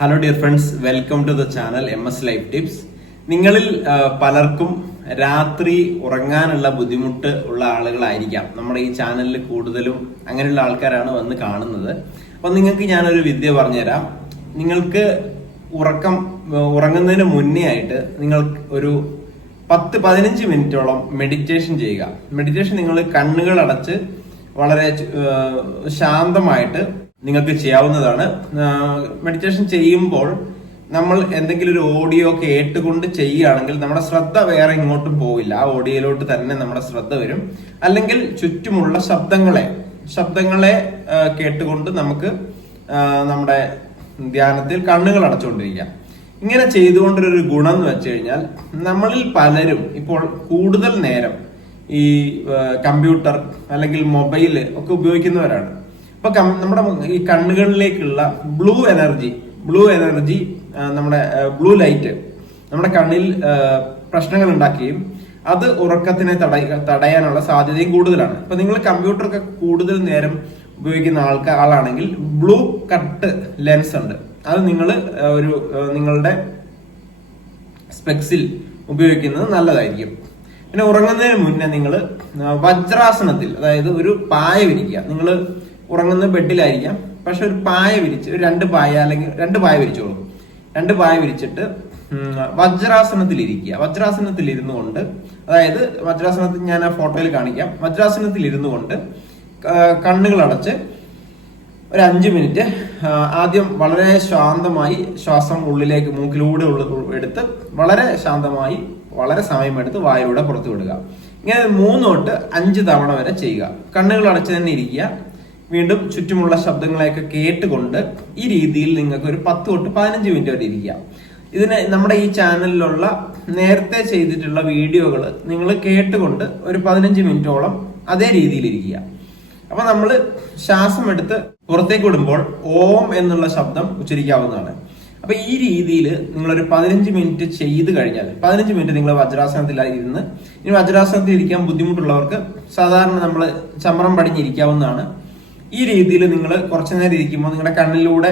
Hello dear friends welcome to the channel M S life tips നിങ്ങളിൽ പലർക്കും രാത്രി ഉറങ്ങാനുള്ള ബുദ്ധിമുട്ട് ഉള്ള ആളുകളായിരിക്കാം. നമ്മുടെ ഈ ചാനലിൽ കൂടുതലും അങ്ങനെയുള്ള ആൾക്കാരാണ് വന്ന് കാണുന്നത്. അപ്പം നിങ്ങൾക്ക് ഞാനൊരു വിദ്യ പറഞ്ഞുതരാം. നിങ്ങൾക്ക് ഉറക്കം ഉറങ്ങുന്നതിന് മുന്നേ ആയിട്ട് നിങ്ങൾ ഒരു പത്ത് പതിനഞ്ച് മിനിറ്റോളം മെഡിറ്റേഷൻ ചെയ്യുക. മെഡിറ്റേഷൻ നിങ്ങൾ കണ്ണുകൾ അടച്ച് വളരെ ശാന്തമായിട്ട് നിങ്ങൾക്ക് ചെയ്യാവുന്നതാണ്. മെഡിറ്റേഷൻ ചെയ്യുമ്പോൾ നമ്മൾ എന്തെങ്കിലും ഒരു ഓഡിയോ കേട്ടുകൊണ്ട് ചെയ്യുകയാണെങ്കിൽ നമ്മുടെ ശ്രദ്ധ വേറെ ഇങ്ങോട്ടും പോവില്ല. ആ ഓഡിയോയിലോട്ട് തന്നെ നമ്മുടെ ശ്രദ്ധ വരും. അല്ലെങ്കിൽ ചുറ്റുമുള്ള ശബ്ദങ്ങളെ ശബ്ദങ്ങളെ കേട്ടുകൊണ്ട് നമുക്ക് നമ്മുടെ ധ്യാനത്തിൽ കണ്ണുകൾ അടച്ചുകൊണ്ടിരിക്കാം ഇങ്ങനെ ചെയ്തുകൊണ്ടൊരു ഗുണം എന്ന് വെച്ച് കഴിഞ്ഞാൽ നമ്മളിൽ പലരും ഇപ്പോൾ കൂടുതൽ നേരം ഈ കമ്പ്യൂട്ടർ അല്ലെങ്കിൽ മൊബൈൽ ഒക്കെ ഉപയോഗിക്കുന്നവരാണ്. അപ്പൊ നമ്മുടെ ഈ കണ്ണുകളിലേക്കുള്ള ബ്ലൂ എനർജി ബ്ലൂ എനർജി നമ്മുടെ ബ്ലൂ ലൈറ്റ് നമ്മുടെ കണ്ണിൽ പ്രശ്നങ്ങൾ ഉണ്ടാക്കുകയും അത് ഉറക്കത്തിനെ തടയ തടയാനുള്ള സാധ്യതയും കൂടുതലാണ്. ഇപ്പൊ നിങ്ങൾ കമ്പ്യൂട്ടറൊക്കെ കൂടുതൽ നേരം ഉപയോഗിക്കുന്ന ആൾക്കാർ ആളാണെങ്കിൽ ബ്ലൂ കട്ട് ലെൻസ് ഉണ്ട്. അത് നിങ്ങൾ ഒരു നിങ്ങളുടെ സ്പെക്സിൽ ഉപയോഗിക്കുന്നത് നല്ലതായിരിക്കും. പിന്നെ ഉറങ്ങുന്നതിന് മുന്നേ നിങ്ങൾ വജ്രാസനത്തിൽ അതായത് ഒരു പായ വിരിക്കുക. നിങ്ങൾ ഉറങ്ങുന്ന ബെഡിലായിരിക്കാം. പക്ഷെ ഒരു പായ വിരിച്ച് ഒരു രണ്ട് പായ അല്ലെങ്കിൽ രണ്ട് പായ വിരിച്ചോളൂ. രണ്ട് പായ വിരിച്ചിട്ട് വജ്രാസനത്തിലിരിക്കുക. വജ്രാസനത്തിൽ ഇരുന്നു കൊണ്ട് അതായത് വജ്രാസനത്തിൽ ഞാൻ ആ ഫോട്ടോയിൽ കാണിക്കാം. വജ്രാസനത്തിൽ ഇരുന്നു കൊണ്ട് കണ്ണുകൾ അടച്ച് ഒരു അഞ്ച് മിനിറ്റ് ആദ്യം വളരെ ശാന്തമായി ശ്വാസം ഉള്ളിലേക്ക് മൂക്കിലൂടെ എടുത്ത് വളരെ ശാന്തമായി വളരെ സമയമെടുത്ത് വായിലൂടെ പുറത്തു വിടുക ഇങ്ങനെ മൂന്നോട്ട് അഞ്ച് തവണ വരെ ചെയ്യുക. കണ്ണുകൾ അടച്ച് തന്നെ ഇരിക്കുക. വീണ്ടും ചുറ്റുമുള്ള ശബ്ദങ്ങളെയൊക്കെ കേട്ടുകൊണ്ട് ഈ രീതിയിൽ നിങ്ങൾക്ക് ഒരു പത്ത് തൊട്ട് പതിനഞ്ച് മിനിറ്റ് വരെ ഇരിക്കാം. ഇതിന് നമ്മുടെ ഈ ചാനലിലുള്ള നേരത്തെ ചെയ്തിട്ടുള്ള വീഡിയോകൾ നിങ്ങൾ കേട്ടുകൊണ്ട് ഒരു പതിനഞ്ച് മിനിറ്റോളം അതേ രീതിയിൽ ഇരിക്കുക. അപ്പൊ നമ്മൾ ശ്വാസം എടുത്ത് പുറത്തേക്ക് വിടുമ്പോൾ ഓം എന്നുള്ള ശബ്ദം ഉച്ചരിക്കാവുന്നതാണ്. അപ്പൊ ഈ രീതിയിൽ നിങ്ങൾ ഒരു പതിനഞ്ച് മിനിറ്റ് ചെയ്ത് കഴിഞ്ഞാൽ പതിനഞ്ച് മിനിറ്റ് നിങ്ങൾ വജ്രാസനത്തിലായി ഇരുന്ന് ഇനി വജ്രാസനത്തിൽ ഇരിക്കാൻ ബുദ്ധിമുട്ടുള്ളവർക്ക് സാധാരണ നമ്മൾ ചമ്രം പടിഞ്ഞിരിക്കാവുന്നതാണ് ഈ രീതിയിൽ നിങ്ങൾ കുറച്ചു നേരം ഇരിക്കുമ്പോൾ നിങ്ങളുടെ കണ്ണിലൂടെ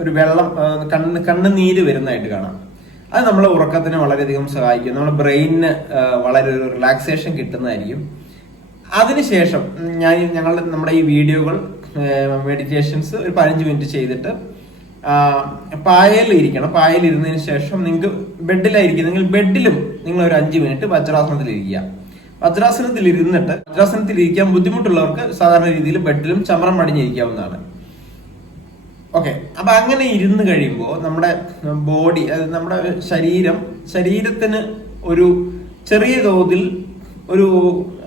ഒരു വെള്ളം കണ്ണ് കണ്ണ് നീര് വരുന്നതായിട്ട് കാണാം. അത് നമ്മളെ ഉറക്കത്തിന് വളരെയധികം സഹായിക്കും. നമ്മുടെ ബ്രെയിനിന് വളരെ ഒരു റിലാക്സേഷൻ കിട്ടുന്നതായിരിക്കും. അതിനുശേഷം ഞാൻ ഞങ്ങൾ നമ്മുടെ ഈ വീഡിയോകൾ മെഡിറ്റേഷൻസ് ഒരു പതിനഞ്ച് മിനിറ്റ് ചെയ്തിട്ട് പായയിൽ ഇരിക്കണം. പായയിൽ ഇരുന്നതിന് ശേഷം നിങ്ങൾക്ക് ബെഡിലായിരിക്കും. നിങ്ങൾ ബെഡിലും നിങ്ങൾ ഒരു അഞ്ച് മിനിറ്റ് വജ്രാസനത്തിൽ ഇരിക്കുക. വജ്രാസനത്തിൽ ഇരുന്നിട്ട് വജ്രാസനത്തിൽ ഇരിക്കാൻ ബുദ്ധിമുട്ടുള്ളവർക്ക് സാധാരണ രീതിയിൽ ബെഡിലും ചമ്രം പടിഞ്ഞിരിക്കാവുന്നതാണ് ഓക്കെ. അപ്പൊ അങ്ങനെ ഇരുന്ന് കഴിയുമ്പോൾ നമ്മുടെ ബോഡി നമ്മുടെ ശരീരം ശരീരത്തിന് ഒരു ചെറിയ തോതിൽ ഒരു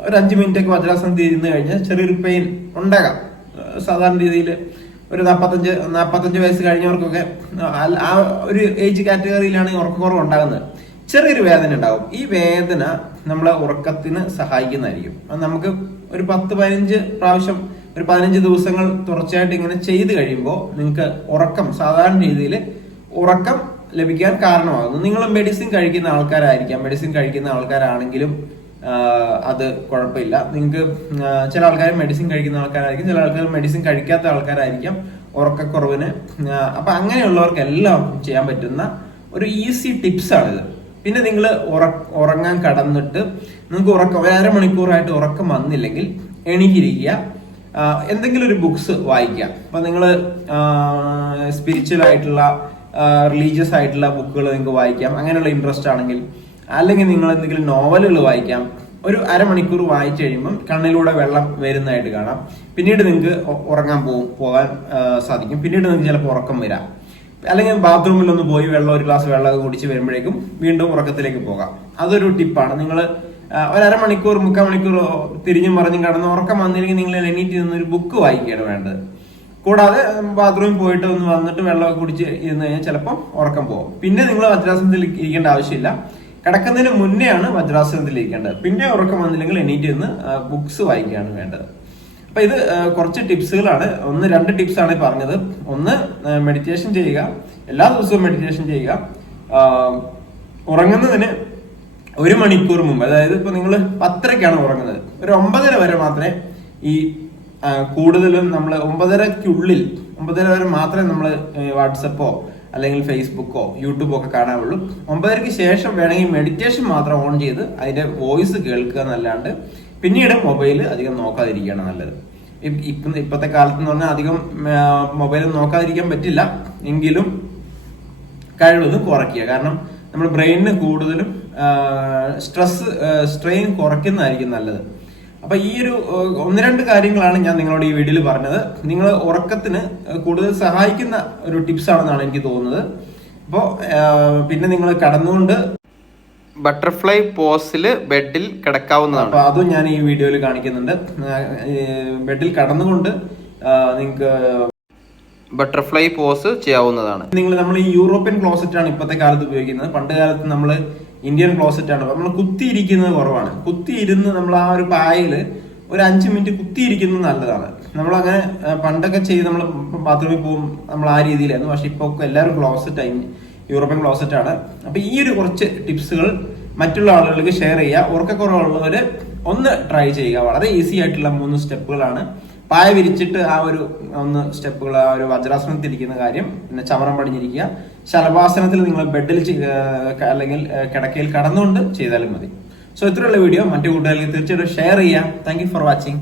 ഒരു അഞ്ച് മിനിറ്റ് ഒക്കെ വജ്രാസനത്തിൽ ഇരുന്ന് കഴിഞ്ഞാൽ ചെറിയൊരു പെയിൻ ഉണ്ടാകാം. സാധാരണ രീതിയിൽ ഒരു നാൽപ്പത്തഞ്ച് നാൽപ്പത്തഞ്ച് വയസ്സ് കഴിഞ്ഞവർക്കൊക്കെ ആ ഒരു ഏജ് കാറ്റഗറിയിലാണ് ഉറക്കക്കുറവ് ഉണ്ടാകുന്നത്. ചെറിയൊരു വേദന ഉണ്ടാവും. ഈ വേദന നമ്മളെ ഉറക്കത്തിന് സഹായിക്കുന്നതായിരിക്കും. അത് നമുക്ക് ഒരു പത്ത് പതിനഞ്ച് പ്രാവശ്യം ഒരു പതിനഞ്ച് ദിവസങ്ങൾ തുടർച്ചയായിട്ട് ഇങ്ങനെ ചെയ്ത് കഴിയുമ്പോൾ നിങ്ങൾക്ക് ഉറക്കം സാധാരണ രീതിയിൽ ഉറക്കം ലഭിക്കാൻ കാരണമാകുന്നു. നിങ്ങൾ മെഡിസിൻ കഴിക്കുന്ന ആൾക്കാരായിരിക്കാം. മെഡിസിൻ കഴിക്കുന്ന ആൾക്കാരാണെങ്കിലും അത് കുഴപ്പമില്ല. നിങ്ങൾക്ക് ചില ആൾക്കാർ മെഡിസിൻ കഴിക്കുന്ന ആൾക്കാരായിരിക്കും. ചില ആൾക്കാർ മെഡിസിൻ കഴിക്കാത്ത ആൾക്കാരായിരിക്കാം ഉറക്കക്കുറവിന്. അപ്പം അപ്പൊ അങ്ങനെയുള്ളവർക്ക് എല്ലാവർക്കും ചെയ്യാൻ പറ്റുന്ന ഒരു ഈസി ടിപ്സ് ആണിത്. പിന്നെ നിങ്ങൾ ഉറങ്ങാൻ കടന്നിട്ട് നിങ്ങൾക്ക് ഉറക്കം ഒരു അരമണിക്കൂറായിട്ട് ഉറക്കം വന്നില്ലെങ്കിൽ എണീറ്റിരിക്കുക. എന്തെങ്കിലും ഒരു ബുക്സ് വായിക്കുക. അപ്പൊ നിങ്ങൾ സ്പിരിച്വൽ ആയിട്ടുള്ള റിലീജിയസ് ആയിട്ടുള്ള ബുക്കുകൾ നിങ്ങൾക്ക് വായിക്കാം. അങ്ങനെയുള്ള ഇൻട്രസ്റ്റ് ആണെങ്കിൽ അല്ലെങ്കിൽ നിങ്ങൾ എന്തെങ്കിലും നോവലുകൾ വായിക്കാം. ഒരു അരമണിക്കൂർ വായിച്ചു കഴിയുമ്പം കണ്ണിലൂടെ വെള്ളം വരുന്നതായിട്ട് കാണാം. പിന്നീട് നിങ്ങൾക്ക് ഉറങ്ങാൻ പോകും പോകാൻ സാധിക്കും. പിന്നീട് നിങ്ങൾക്ക് ചിലപ്പോൾ ഉറക്കം വരാം. അല്ലെങ്കിൽ ബാത്റൂമിൽ ഒന്ന് പോയി വെള്ളം ഒരു ഗ്ലാസ് വെള്ളം കുടിച്ച് വരുമ്പോഴേക്കും വീണ്ടും ഉറക്കത്തിലേക്ക് പോകാം. അതൊരു ടിപ്പാണ്. നിങ്ങൾ ഒരു അരമണിക്കൂർ മുക്കാൽ മണിക്കൂർ തിരിഞ്ഞും മറിഞ്ഞും കടന്ന് ഉറക്കം വന്നില്ലെങ്കിൽ നിങ്ങൾ എണീറ്റ് നിന്ന് ഒരു ബുക്ക് വായിക്കുകയാണ് വേണ്ടത്. കൂടാതെ ബാത്റൂമിൽ പോയിട്ട് ഒന്ന് വന്നിട്ട് വെള്ളമൊക്കെ കുടിച്ച് ഇരുന്ന് കഴിഞ്ഞാൽ ചിലപ്പോൾ ഉറക്കം പോകും. പിന്നെ നിങ്ങൾ വജ്രാസനത്തിൽ ഇരിക്കേണ്ട ആവശ്യമില്ല. കിടക്കുന്നതിന് മുന്നെയാണ് വജ്രാസനത്തിൽ ഇരിക്കേണ്ടത്. പിന്നെ ഉറക്കം വന്നില്ലെങ്കിൽ എണീറ്റ് നിന്ന് ബുക്സ് വായിക്കുകയാണ് വേണ്ടത്. അപ്പൊ ഇത് കുറച്ച് ടിപ്സുകളാണ്. ഒന്ന് രണ്ട് ടിപ്സ് ആണ് പറഞ്ഞത്. ഒന്ന് മെഡിറ്റേഷൻ ചെയ്യുക. എല്ലാ ദിവസവും മെഡിറ്റേഷൻ ചെയ്യുക. ഉറങ്ങുന്നതിന് ഒരു മണിക്കൂർ മുമ്പ് അതായത് ഇപ്പൊ നിങ്ങൾ പത്തരക്കാണ് ഉറങ്ങുന്നത്. ഒരു ഒമ്പതര വരെ മാത്രമേ ഈ കൂടുതലും നമ്മൾ ഒമ്പതരക്കുള്ളിൽ ഒമ്പതര വരെ മാത്രമേ നമ്മൾ വാട്സപ്പോ അല്ലെങ്കിൽ ഫേസ്ബുക്കോ യൂട്യൂബോ ഒക്കെ കാണാവുള്ളൂ. ഒമ്പതരയ്ക്ക് ശേഷം വേണമെങ്കിൽ മെഡിറ്റേഷൻ മാത്രം ഓൺ ചെയ്ത് അതിന്റെ വോയിസ് കേൾക്കുക എന്നല്ലാണ്ട് പിന്നീട് മൊബൈൽ അധികം നോക്കാതിരിക്കുകയാണ് നല്ലത്. ഇപ്പം ഇപ്പോഴത്തെ കാലത്ത് എന്ന് പറഞ്ഞാൽ അധികം മൊബൈൽ നോക്കാതിരിക്കാൻ പറ്റില്ല. എങ്കിലും കഴിവതും കുറയ്ക്കുക. കാരണം നമ്മുടെ ബ്രെയിനിന് കൂടുതലും സ്ട്രെസ് സ്ട്രെയിൻ കുറയ്ക്കുന്നതായിരിക്കും നല്ലത്. അപ്പൊ ഈ ഒരു ഒന്ന് രണ്ട് കാര്യങ്ങളാണ് ഞാൻ നിങ്ങളോട് ഈ വീഡിയോയിൽ പറഞ്ഞത്. നിങ്ങൾ ഉറക്കത്തിന് കൂടുതൽ സഹായിക്കുന്ന ഒരു ടിപ്സ് ആണെന്നാണ് എനിക്ക് തോന്നുന്നത്. അപ്പോൾ പിന്നെ നിങ്ങൾ കടന്നുകൊണ്ട് ബട്ടർഫ്ലൈ പോസിൽ ബെഡിൽ കിടക്കാവുന്നതാണ്. അപ്പോൾ അതും ഞാൻ ഈ വീഡിയോയിൽ കാണിക്കുന്നുണ്ട്. ബെഡിൽ കടന്നുകൊണ്ട് നിങ്ങൾക്ക് ബട്ടർഫ്ലൈ പോസ് ചെയ്യാവുന്നതാണ്. നിങ്ങൾ നമ്മൾ ഈ യൂറോപ്യൻ ക്ലോസറ്റ് ആണ് ഇപ്പോഴത്തെ കാലത്ത് ഉപയോഗിക്കുന്നത്. പണ്ട് കാലത്ത് നമ്മൾ ഇന്ത്യൻ ക്ലോസറ്റ് ആണ്. നമ്മൾ കുത്തിയിരിക്കുന്നത് കുറവാണ്. കുത്തിയിരുന്ന് നമ്മൾ ആ ഒരു പായയിൽ ഒരു അഞ്ച് മിനിറ്റ് കുത്തിയിരിക്കുന്നത് നല്ലതാണ്. നമ്മൾ അങ്ങനെ പണ്ടൊക്കെ ചെയ്ത് നമ്മൾ ബാത്റൂമിൽ പോകും നമ്മൾ ആ രീതിയിലായിരുന്നു. പക്ഷെ ഇപ്പോൾ എല്ലാവരും ക്ലോസറ്റ് ആയി. യൂറോപ്യൻ ക്ലോസറ്റ് ആണ്. അപ്പൊ ഈ ഒരു കുറച്ച് ടിപ്സുകൾ മറ്റുള്ള ആളുകൾക്ക് ഷെയർ ചെയ്യുക. ഉറക്കക്കുറവുള്ളവർ ഒന്ന് ട്രൈ ചെയ്യുക. വളരെ ഈസി ആയിട്ടുള്ള മൂന്ന് സ്റ്റെപ്പുകളാണ്. പായ വിരിച്ചിട്ട് ആ ഒരു ഒന്ന് സ്റ്റെപ്പുകൾ ആ ഒരു വജ്രാസനത്തിൽ ഇരിക്കുന്ന കാര്യം പിന്നെ ചമരം പടിഞ്ഞിരിക്കുക. ശലഭാസനത്തിൽ നിങ്ങൾ ബെഡിൽ അല്ലെങ്കിൽ കിടക്കയിൽ കടന്നുകൊണ്ട് ചെയ്താലും മതി. സോ ഇത്രയുള്ള വീഡിയോ മറ്റു കൂട്ടുകാർക്ക് തീർച്ചയായിട്ടും ഷെയർ ചെയ്യാം താങ്ക് ഫോർ വാച്ചിങ്